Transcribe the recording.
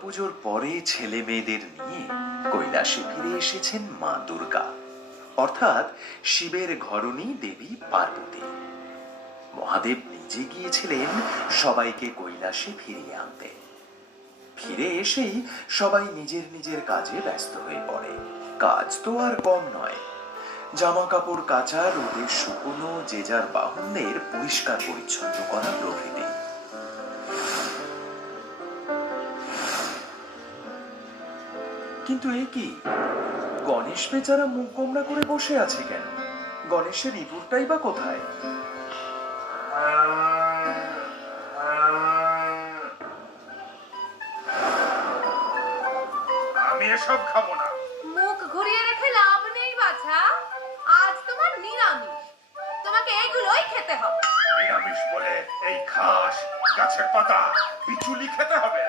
দুর্গাপুজোর পরে ছেলে মেয়েদের নিয়ে কৈলাসে ফিরে এসেছেন মা দুর্গা, অর্থাৎ শিবের ঘরণী দেবী পার্বতী। মহাদেব নিজে গিয়েছিলেন সবাইকে কৈলাসে ফিরিয়ে আনতে। ফিরে এসেই সবাই নিজের নিজের কাজে ব্যস্ত হয়ে পড়ে। কাজ তো আর কম নয়, জামা কাপড় কাচা, রোদে শুকনো, যে যার বাহনের পরিষ্কার পরিচ্ছন্ন করা প্রভৃতি। কিন্তু এ কি, গণেশ বেচারা মুখ গোমড়া করে বসে আছে কেন? গণেশের ইঁদুরটাই বা কোথায়? আমি এসব খাবো না। মুখ ঘুরিয়ে রেখে লাভ নেই বাছা, আজ তোমার নিরামিষ, তোমাকে এইগুলোই খেতে হবে। নিরামিষ বলে এই ঘাস, গাছের পাতা, বিচুলি খেতে হবে?